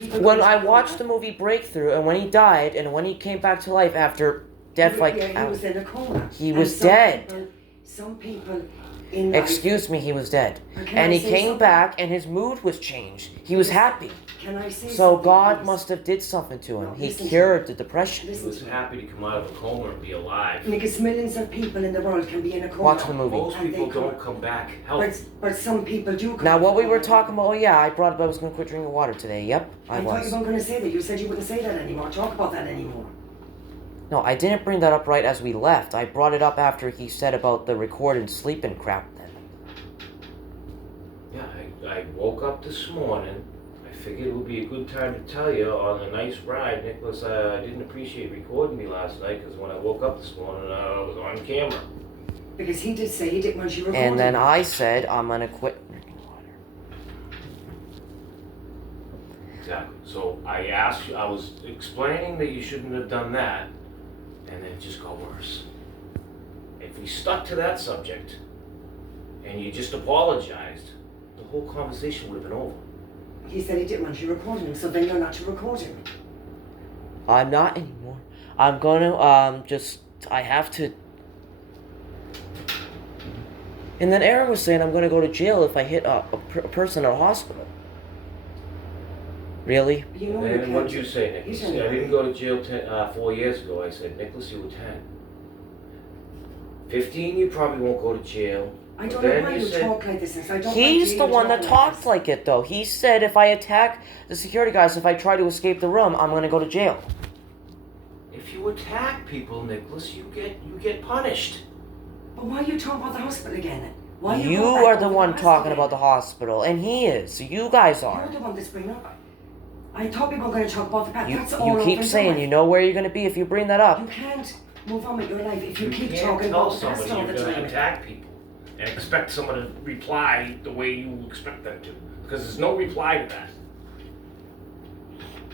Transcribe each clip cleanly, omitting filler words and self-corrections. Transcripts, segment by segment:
When I watched the movie Breakthrough, and when he died, and when he came back to life after death, like he was in a coma. He was dead. Some people in life. Excuse me, he was dead, and he came back, and his mood was changed. He was happy. Can I say So something, God please? must have did something to him. No, He listen cured the depression. He was happy to come out of a coma and be alive. Because millions of people in the world can be in a coma. Watch the movie. Most people don't come back healthy. But some people do come Now, what back. we were talking about, oh yeah, I brought up I was going to quit drinking water today. Yep, I thought you was. weren't going to say that. You said you wouldn't say that anymore. Talk about that anymore. No, I didn't bring that up right as we left. I brought it up after he said about the recorded sleeping crap then. Yeah, I woke up this morning. I figured it would be a good time to tell you on a nice ride, Nicholas. I didn't appreciate recording me last night because when I woke up this morning, I was on camera. Because he did say he didn't want you recording. And then I said, I'm going to quit drinking water. Exactly. So I asked you, I was explaining that you shouldn't have done that, and then it just got worse. If we stuck to that subject, and you just apologized, the whole conversation would have been over. He said he didn't want you recording him, so then you're not to record him. I'm not anymore. I'm going to, I have to. And then Aaron was saying I'm going to go to jail if I hit a person at a hospital. Really? You know And what'd you say, Nicholas? You I didn't go to jail 4 years ago. I said, Nicholas, you were 10. 15, you probably won't go to jail. I don't know why you talk like this. I don't He's the one that talked like it, though. He said if I attack the security guys, if I try to escape the room, I'm going to go to jail. If you attack people, Nicholas, you get punished. But why are you talking about the hospital again? Why You are the one talking about the hospital, and he is. You guys are. You're the one that's bringing up. I thought we were going to talk about the past. That's all You keep saying you know where you're going to be if you bring that up. You can't move on with your life if you keep can't talking tell about the past somebody all the you're going time. to attack people and expect someone to reply the way you expect them to, because there's no reply to that.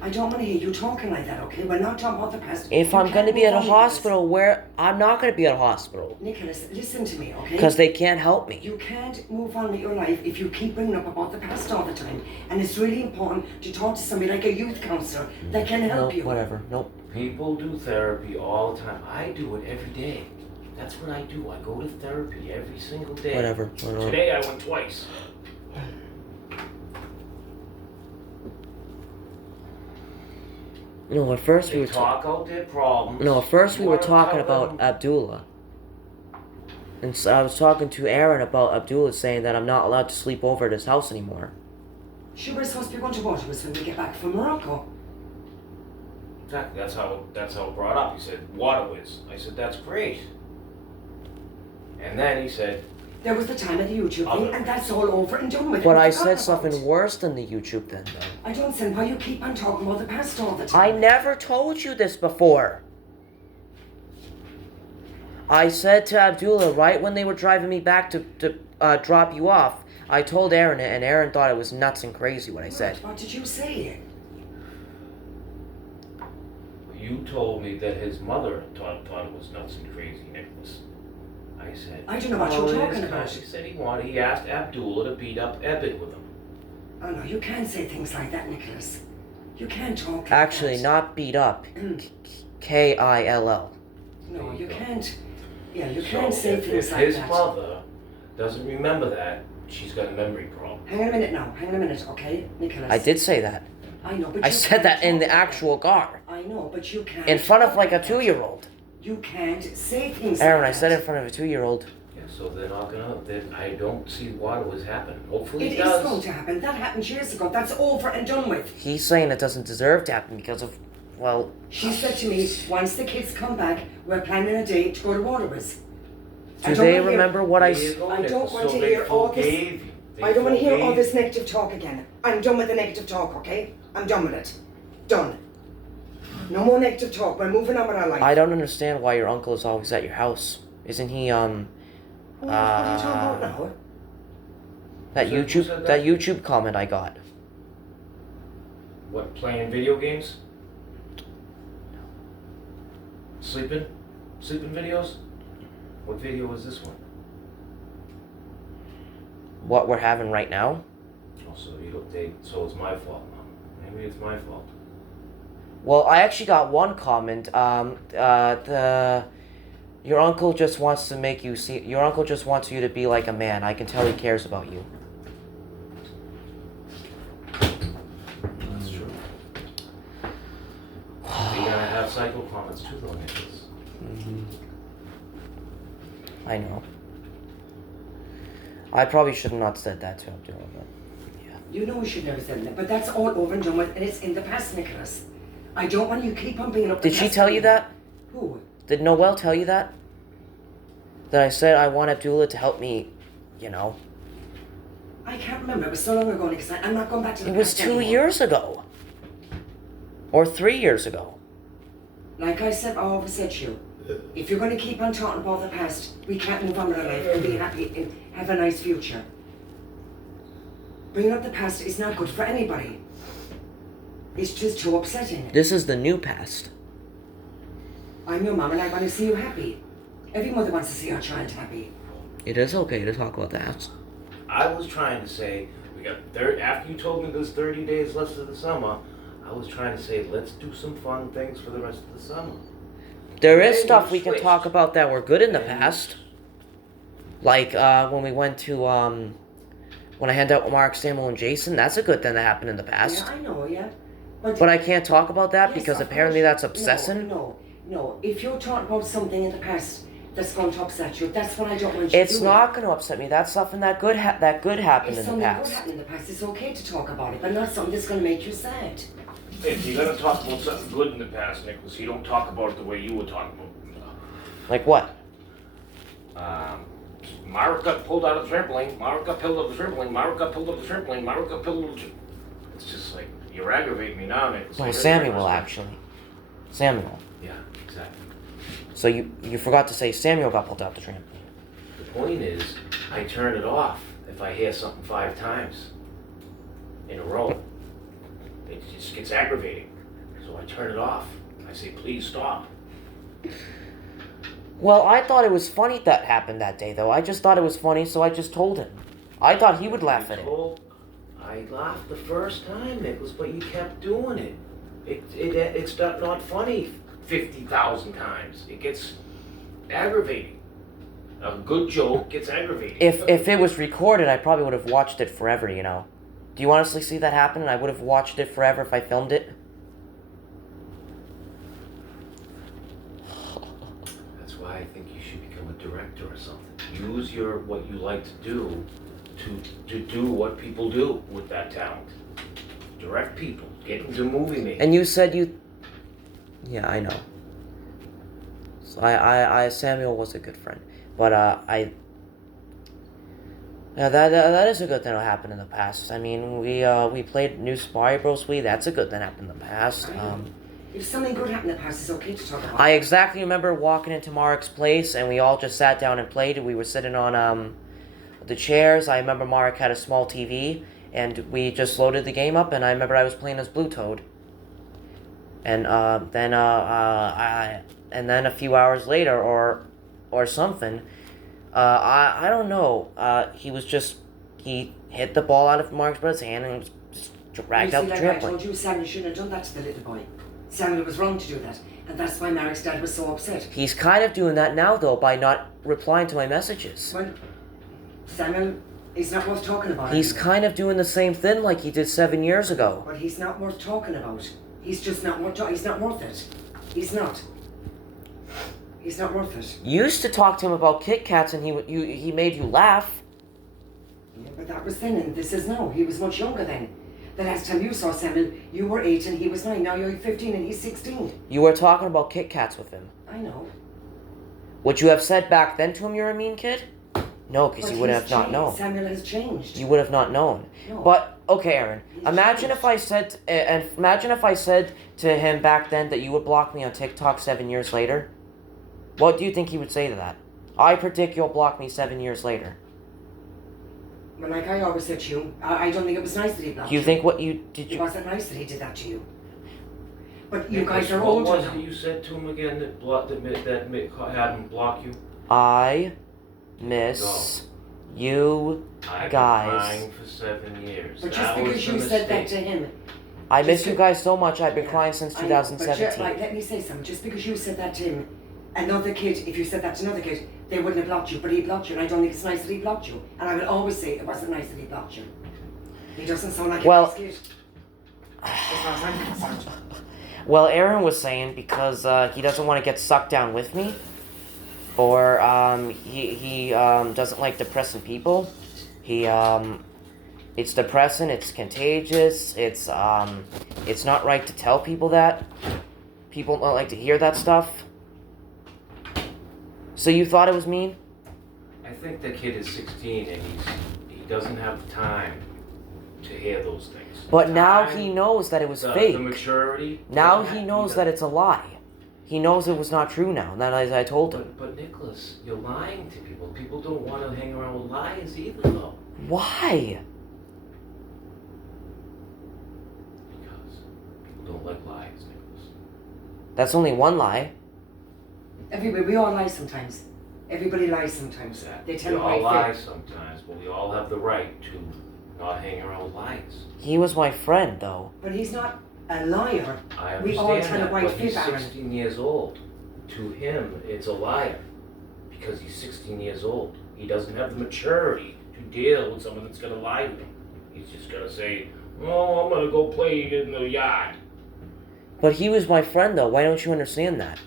I don't want to hear you talking like that, okay? We're not talking about the past. If I'm going to be at a hospital, I'm not going to be at a hospital. Nicholas, listen to me, okay? Because they can't help me. You can't move on with your life if you keep bringing up about the past all the time. And it's really important to talk to somebody like a youth counselor that can help you. Whatever. Nope. People do therapy all the time. I do it every day. That's what I do. I go to therapy every single day. Whatever. Today I went twice. No, at first we They were talk out their problems. No, at first we You were wanna talking tell about them- Abdullah. And so I was talking to Aaron about Abdullah saying that I'm not allowed to sleep over at his house anymore. Sure, we're supposed to be going to Waterworks when we get back from Morocco. Exactly. That's how it brought up. He said Waterwiz. I said that's great. And then he said, There was the time of the YouTube thing, and that's all over and done with. But and I forgotten said something about. worse than the YouTube then, though. I don't understand why you keep on talking about the past all the I time. never told you this before. I said to Abdullah right when they were driving me back to drop you off, I told Aaron it, and Aaron thought it was nuts and crazy what I said. What did you say? you told me that his mother thought it was nuts and crazy, Nicholas. I said, I don't know what you're talking about. He said he asked Abdullah to beat up Eben with him. Oh no, you can't say things like that, Nicholas. You can't talk like Actually, that. not beat up. Kill. No, you can't. Yeah, you So can't say things if like his that. mother doesn't remember that, she's got a memory problem. Hang on a minute now. Hang on a minute, okay, Nicholas? I did say that. I know, but I you said can't that in talk the like that. actual car. I know, but you can't. In front of like a talk like that. 2-year-old. You can't say things Aaron, I like said it that. in front of a 2-year-old. Yeah, so they're not gonna. I don't see why it was happening. Hopefully It it is does. going to happen. That happened years ago. That's over and done with. He's saying it doesn't deserve to happen because of, well... She said to me, once the kids come back, we're planning a date to go to Waterworks. Do they remember what I... There you go, I don't Nicholas. want So to they hear all this- forgave you. They I don't want to hear all forgave this negative talk again. I'm done with the negative talk, okay? I'm done with it. Done. No more negative talk. We're moving on with our life. I don't understand why your uncle is always at your house. Isn't he, What are you talking about now? that Who said that? that YouTube comment I got? What, playing video games? Sleeping? Sleeping videos? What video is this one? What we're having right now? Oh, so it's my fault now. Maybe it's my fault. Well, I actually got one comment. Your uncle just wants to make you see. Your uncle just wants you to be like a man. I can tell he cares about you. That's true. You gotta have psycho comments too, though, Nicholas. I know. I probably should have not said that to Abdullah, but You know we should never say that, but that's all over and done with, and it's in the past, Nicholas. I don't want you to keep on bringing up the did past. she tell you that? Who? Did Noelle tell you that? That I said I want Abdullah to help me, you know. I can't remember. It was so long ago, Nicholas. I'm not going back to the It was past 2 anymore. years ago. Or 3 years ago. Like I said, I always said to you, if you're going to keep on talking about the past, we can't move on with our life and be happy and have a nice future. Bringing up the past is not good for anybody. It's just too upsetting. This is the new past. I'm your mom and I want to see you happy. Every mother wants to see her child happy. It is okay to talk about that. I was trying to say, after you told me there's 30 days left of the summer, I was trying to say, let's do some fun things for the rest of the summer. There is Hey, stuff we we can switched. talk about that were good in the And- past. Like when we went to when I handed out with Mark, Samuel, and Jason. That's a good thing that happened in the past. Yeah, I know, yeah. But I can't talk about that Yes, because of apparently course. that's obsessing. No. If you're talking about something in the past that's going to upset you, that's what I don't want you It's to do. not going to upset me. That's something that good happened If in the something good past. happened in the past, it's okay to talk about it, but not something that's going to make you sad. If you're gonna talk about something good in the past, Nicholas, you don't talk about it the way you were talking about it. Like what? Myra got pulled out of the trampoline, Myra got pulled up the trampoline, Myra got pulled up the trampoline, Myra got pulled up the It's just like, you're aggravating me now, Nicholas. No, Samuel actually. Samuel. Yeah, exactly. So you forgot to say Samuel got pulled out the trampoline. The point is, I turn it off if I hear something 5 times in a row. It just gets aggravating. So I turn it off. I say, please stop. Well, I thought it was funny that happened that day, though. I just thought it was funny, so I just told him. I thought he would laugh at it. I laughed the first time, Nicholas, but you kept doing it. It's not funny 50,000 times. It gets aggravating. A good joke gets aggravating. If it was recorded, I probably would have watched it forever, you know. Do you honestly see that happen? I would have watched it forever if I filmed it. That's why I think you should become a director or something. Use what you like to do to do what people do with that talent. Direct people. Get into movie making. And you said you... Yeah, I know. So I Samuel was a good friend. But, Yeah, that is a good thing that happened in the past. I mean, we played New Super Bros. That's a good thing that happened in the past. If something good happened in the past, it's okay to talk about I it. exactly remember walking into Mark's place and we all just sat down and played. We were sitting on the chairs. I remember Mark had a small TV and we just loaded the game up and I remember I was playing as Blue Toad. And then a few hours later or something, I don't know. He hit the ball out of Mark's brother's hand and was just dragged out the like I trampoline. told you, Samuel shouldn't have done that to the little boy. Samuel was wrong to do that, and that's why Mark's dad was so upset. He's kind of doing that now though by not replying to my messages. Well, Samuel is not worth talking about. He's anymore. kind of doing the same thing like he did 7 years ago. But he's not worth talking about. He's just not worth. He's not worth it. He's not. He's not worth it. You used to talk to him about Kit Kats and he made you laugh. Yeah, but that was then, and this is now. He was much younger then. The last time you saw Samuel, you were 8 and he was 9. Now you're 15 and he's 16. You were talking about Kit Kats with him. I know. Would you have said back then to him you're a mean kid? No, because But you would he's have not changed. known. Samuel has changed. You would have not known. No. But okay, Aaron. He's Imagine changed. if I said to him back then that you would block me on TikTok 7 years later. What do you think he would say to that? I predict you'll block me 7 years later. But like I always said to you, I don't think it was nice that he blocked Do you think what you did It you? wasn't nice that he did that to you. But you Nicholas, guys are what older was now. it you said to him again that had him block you? I miss you. I've Guys. been crying for 7 years. But That just was because the you said that mistake. to him I miss you guys so much. I've been crying since I know, but 2017. right, let me say something. Just because you said that to him, another kid, if you said that to another kid, they wouldn't have blocked you, but he blocked you, and I don't think it's nice that he blocked you. And I will always say it wasn't nice that he blocked you. He doesn't sound like Well- a nice kid. As far as I'm concerned. Well, Aaron was saying because he doesn't want to get sucked down with me, or he doesn't like depressing people. It's depressing. It's contagious. It's not right to tell people that. People don't like to hear that stuff. So you thought it was mean? I think the kid is 16 and he doesn't have time to hear those things. But now Time, he knows that it was the fake. maturity. Now he knows that it's a lie. He knows it was not true now. That as I told him. But Nicholas, you're lying to people. People don't want to hang around with liars either, though. Why? Because people don't like lies, Nicholas. That's only one lie. We all lie sometimes. Everybody lies sometimes. Exactly. They tell We a all white lie fib. sometimes, but we all have the right to not hang around with liars. He was my friend, though. But he's not a liar. I We all understand tell a that, white but he's fib, Aaron. 16 years old. To him, it's a liar because he's 16 years old. He doesn't have the maturity to deal with someone that's going to lie to him. He's just going to say, "Oh, I'm going to go play in the yard." But he was my friend, though. Why don't you understand that?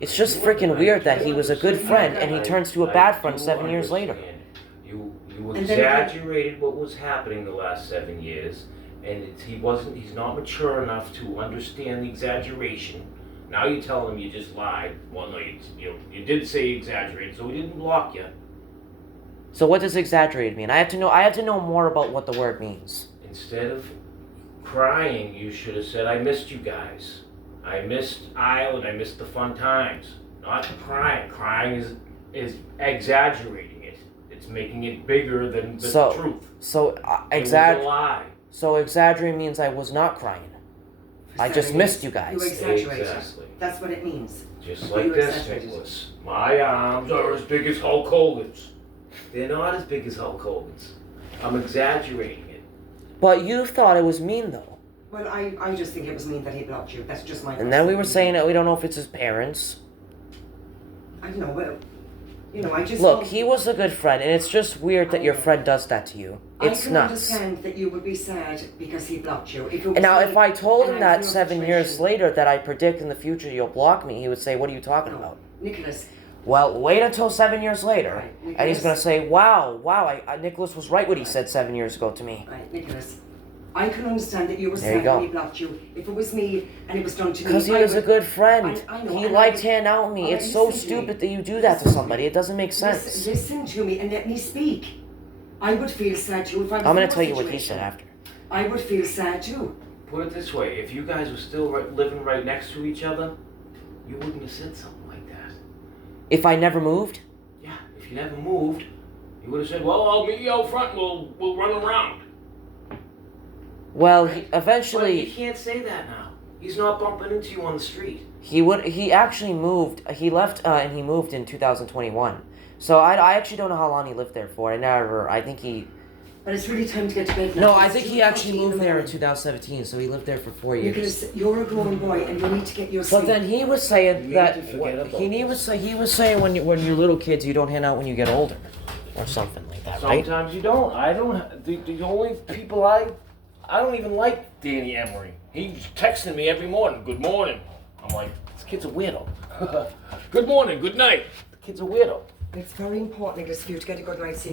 It's just You freaking understand- weird that he was a good I- friend and he I- turns to a I bad friend do 7 years later. understand. You And then- exaggerated what was happening the last 7 years, and he's not mature enough to understand the exaggeration. Now you tell him you just lied. Well, no, you did say you exaggerated, so he didn't block you. So what does exaggerated mean? I have to know more about what the word means. Instead of crying, you should have said, "I missed you guys. I missed Island. I missed the fun times." Not crying. Crying is exaggerating it. It's making it bigger than the So- truth. So It was a exaggerate. lie. So exaggerate means I was not crying. I just 7 missed years, you guys. You exaggerated. Exactly. That's what it means. Just You like this, exaggerated. Nicholas. My arms are as big as Hulk Hogan's. They're not as big as Hulk Hogan's. I'm exaggerating it. But you thought it was mean, though. Well, I just think it was mean that he blocked you. That's just my. And then we were personal saying opinion. that we don't know if it's his parents. I don't know. Well, I just. Look, don't- he was a good friend, and it's just weird that your friend does that to you. It's I can nuts. understand that you would be sad because he blocked you. If it was And now, me if I told and him I that was in your 7 years situation- later that I predict in the future you'll block me, he would say, "What are you talking about?" Nicholas, Well, wait until 7 years later, Right, and he's Nicholas. gonna say, "Wow, Nicholas was right what he said 7 years ago to me." right, Nicholas, I can understand that you were There you sad go. when he blocked you. If it was me and it was done to me, Because he I was a would- good friend. I know, He and liked I- hanging out with me. Alright, It's so listen to me. stupid that you do that to somebody. It doesn't make sense. Listen to me and let me speak. I would feel sad too if I was I'm in gonna your tell you what he situation. said after. I would feel sad too. Put it this way, if you guys were still living right next to each other, you wouldn't have said something like that. If I never moved, Yeah, if you never moved, you would have said, "Well, I'll meet you out front and we'll run around." well, But you eventually can't say that now. He's not bumping into you on the street. he actually moved. He left and he moved in 2021. So I actually don't know how long he lived there for. I think he. But it's really time to get to bed now. No, I It's think he 2:30 actually in the moved there in morning. 2017. So he lived there for 4 years. Nicholas, you're a grown boy and you need to get your sleep. But then he was saying You that need to forget about he was saying when you're little kids you don't hang out when you get older, or something like that, right? Sometimes you don't. I don't. The only people I don't even like Danny Emery. He's texting me every morning. "Good morning." I'm like, this kid's a weirdo. "Good morning. Good night." The kid's a weirdo. It's very important, Nicholas, for you to get a good night's sleep.